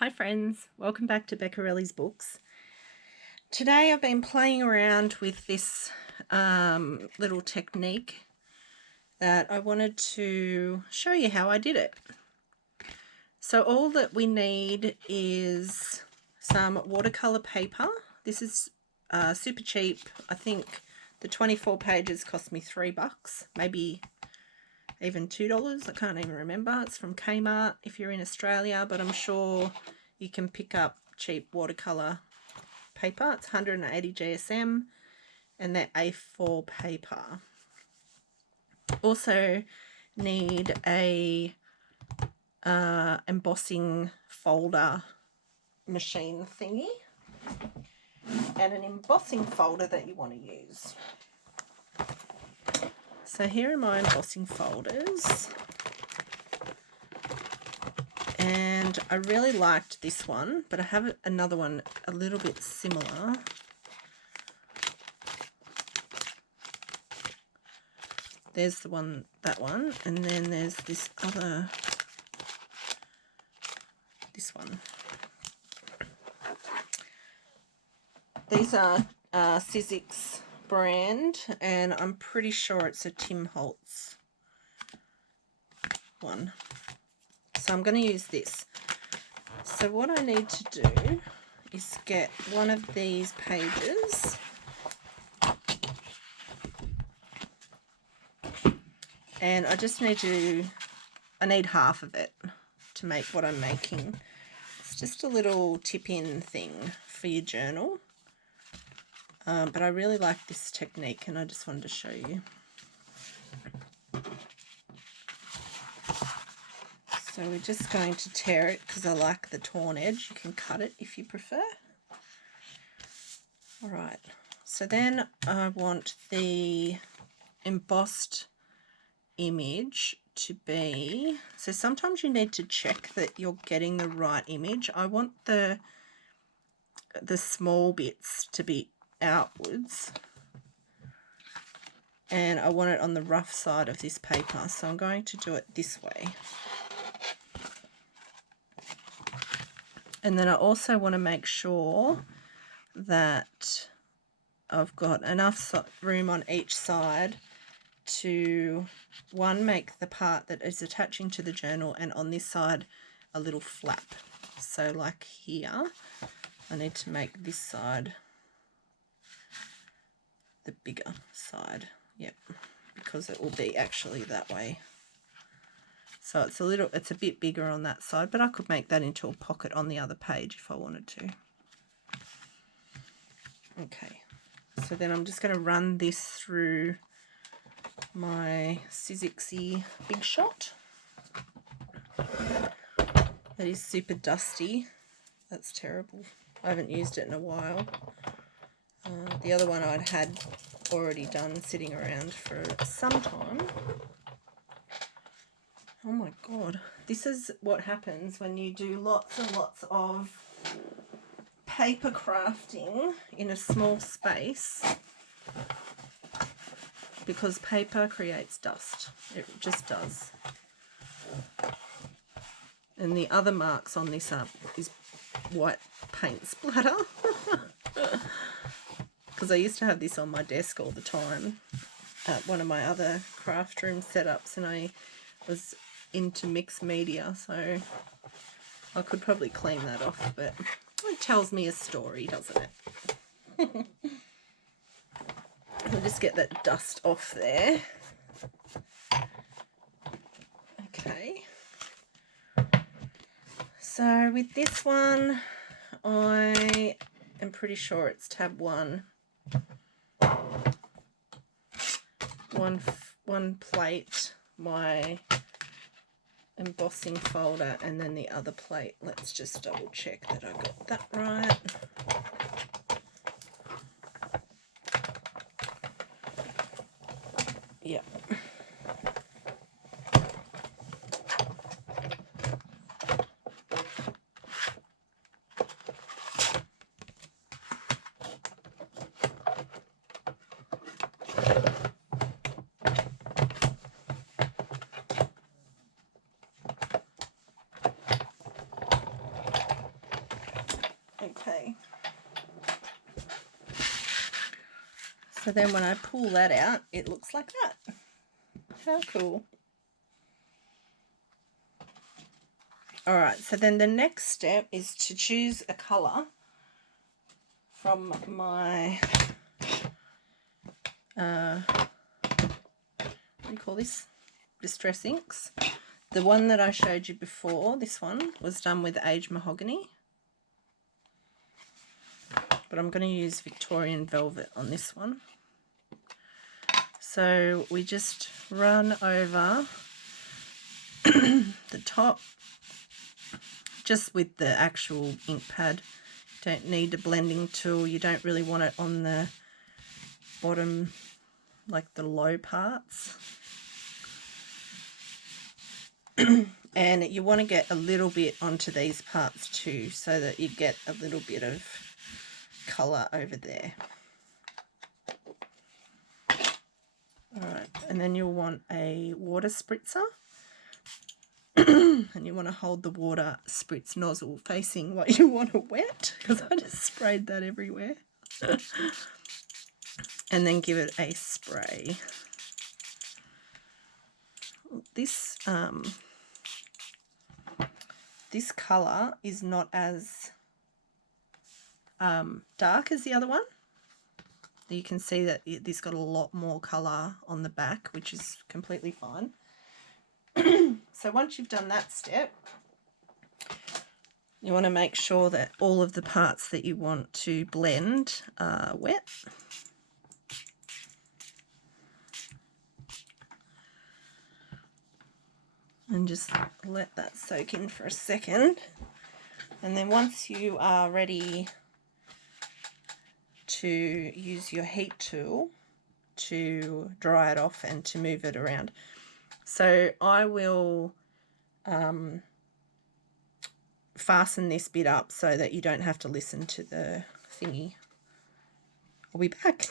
Hi friends, welcome back to Beccarelli's Books. Today I've been playing around with this little technique that I wanted to show you how I did it. So all that we need is some watercolor paper. This is super cheap. I think the 24 pages cost me $3, maybe even $2. I can't even remember. It's from Kmart if you're in Australia, but I'm sure you can pick up cheap watercolor paper. It's 180 GSM and they're A4 paper. Also need a embossing folder machine thingy and an embossing folder that you want to use. So here are my embossing folders, and I really liked this one, but I have another one a little bit similar. There's the one, that one, and then there's this other, this one. These are Sizzix brand, and I'm pretty sure it's a Tim Holtz one. So I'm going to use this. So what I need to do is get one of these pages and I just need to, I need half of it to make what I'm making. It's just a little tip-in thing for your journal. But I really like this technique and I just wanted to show you. So we're just going to tear it because I like the torn edge. You can cut it if you prefer. Alright, so then I want the embossed image to be, so sometimes you need to check that you're getting the right image. I want the small bits to be outwards and I want it on the rough side of this paper, so I'm going to do it this way. And then I also want to make sure that I've got enough room on each side to, one, make the part that is attaching to the journal, and on this side a little flap. So like here, I need to make this side the bigger side, yep, because it will be actually that way. So it's a bit bigger on that side, but I could make that into a pocket on the other page if I wanted to. Okay, so then I'm just going to run this through my Sizzixy Big Shot. That is super dusty. That's terrible. I haven't used it in a while. The other one I'd had already done sitting around for some time. Oh my god, this is what happens when you do lots and lots of paper crafting in a small space, because paper creates dust. It just does. And the other marks on this is white paint splatter. Because I used to have this on my desk all the time at one of my other craft room setups, and I was into mixed media, so I could probably clean that off, but it tells me a story, doesn't it? I'll just get that dust off there. Okay. So with this one, I am pretty sure it's tab 1. One plate, my embossing folder, and then the other plate. Let's just double check that I got that right. Yep. So then when I pull that out, it looks like that. How cool. Alright, so then the next step is to choose a colour from my, what do you call this? Distress inks. The one that I showed you before, this one, was done with aged mahogany. But I'm going to use Victorian Velvet on this one. So we just run over the top just with the actual ink pad. Don't need a blending tool. You don't really want it on the bottom, like the low parts. And you want to get a little bit onto these parts too, so that you get a little bit of colour over there. Alright, and then you'll want a water spritzer. And you want to hold the water spritz nozzle facing what you want to wet, because I just sprayed that everywhere. And then give it a spray. This this colour is not as dark as the other one. You can see that this got a lot more colour on the back, which is completely fine. So once you've done that step, you want to make sure that all of the parts that you want to blend are wet. And just let that soak in for a second. And then once you are ready to use your heat tool to dry it off and to move it around. So I will fasten this bit up so that you don't have to listen to the thingy. I'll be back.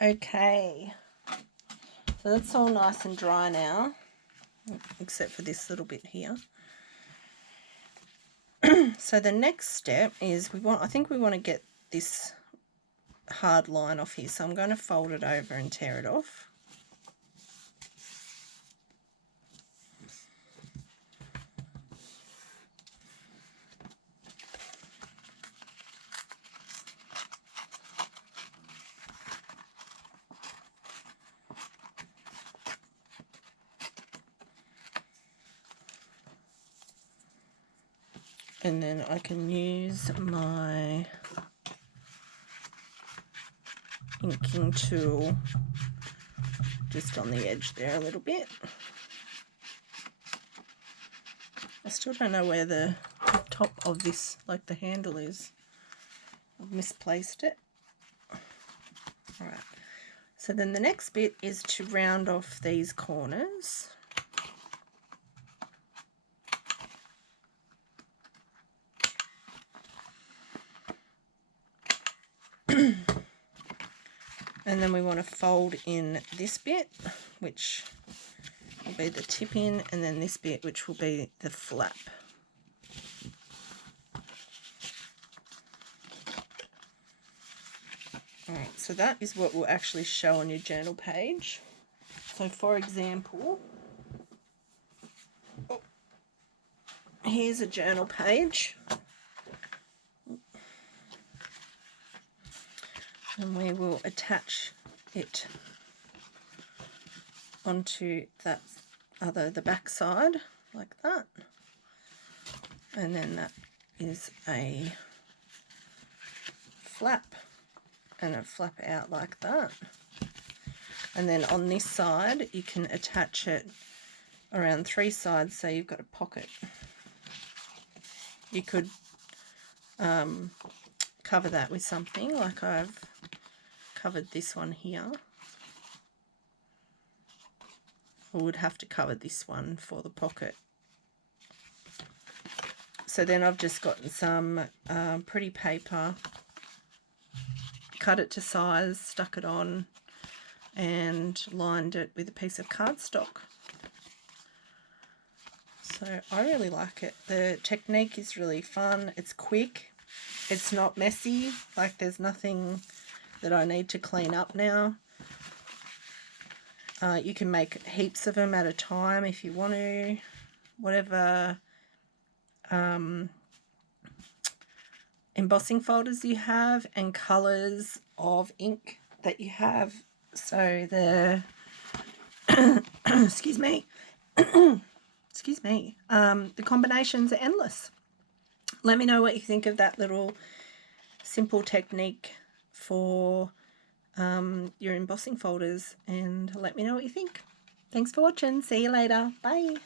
Okay, so that's all nice and dry now, except for this little bit here. So the next step is I think we want to get this hard line off here, so I'm going to fold it over and tear it off. And then I can use my inking tool just on the edge there a little bit. I still don't know where the top of this, like the handle is. I've misplaced it. All right. So then the next bit is to round off these corners. And then we want to fold in this bit, which will be the tip-in, and then this bit, which will be the flap. Alright, so that is what will actually show on your journal page. So for example, here's a journal page. And we will attach it onto that the back side like that, and then that is a flap, and a flap out like that. And then on this side you can attach it around 3 sides, so you've got a pocket. You could cover that with something, like I've covered this one here. I would have to cover this one for the pocket. So then I've just gotten some pretty paper, cut it to size, stuck it on, and lined it with a piece of cardstock. So I really like it. The technique is really fun. It's quick. It's not messy. Like, there's nothing that I need to clean up now. You can make heaps of them at a time if you want to. Whatever embossing folders you have and colours of ink that you have. So the excuse me. Excuse me. The combinations are endless. Let me know what you think of that little simple technique for your embossing folders, and let me know what you think. Thanks for watching. See you later. Bye.